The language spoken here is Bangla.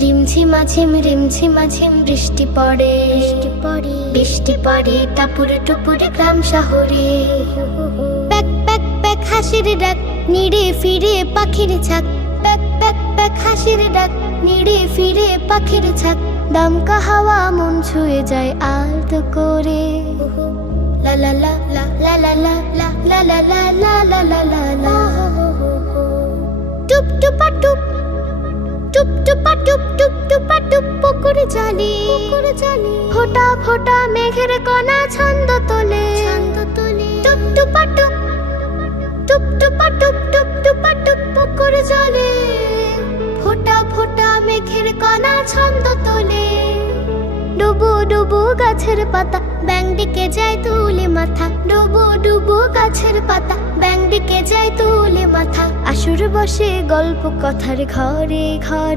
রিমঝিম বৃষ্টি পড়ে, বৃষ্টি পড়ে টাপুরে টুপুরে গ্রাম শহরে। প্যাক প্যাক প্যাক হাসির ডাক, নিড়ে ফিরে পাখির ছাক। প্যাক প্যাক প্যাক হাসির ডাক, নিড়ে ফিরে পাখির ছাক। দমকা হাওয়া মন ছুঁয়ে যায় আলতো করে। লা লা লা লা লা লা লা লা লা লা লা লা লা লা লা। টুপ টুপা টুপ, টুপ টুপা টুপ, টুপ টুপা টুপ পুকুরে জলে। ফোঁটা ফোঁটা মেঘের কণা ছন্দ তোলে। টুপ টুপা টুপ, টুপ টুপা টুপ, টুপ টুপা টুপ পুকুরে জলে। ফোঁটা ফোঁটা মেঘের কণা ছন্দ তোলে। ডুবু ডুবু গাছের পাতা, ব্যাং দিকে যায় তুলে মাথা। ডুবু ডুবু গাছের পাতা, ব্যাং দিকে যায় তুলে মাথা। আসর বসে গল্প কথার ঘরে ঘরে।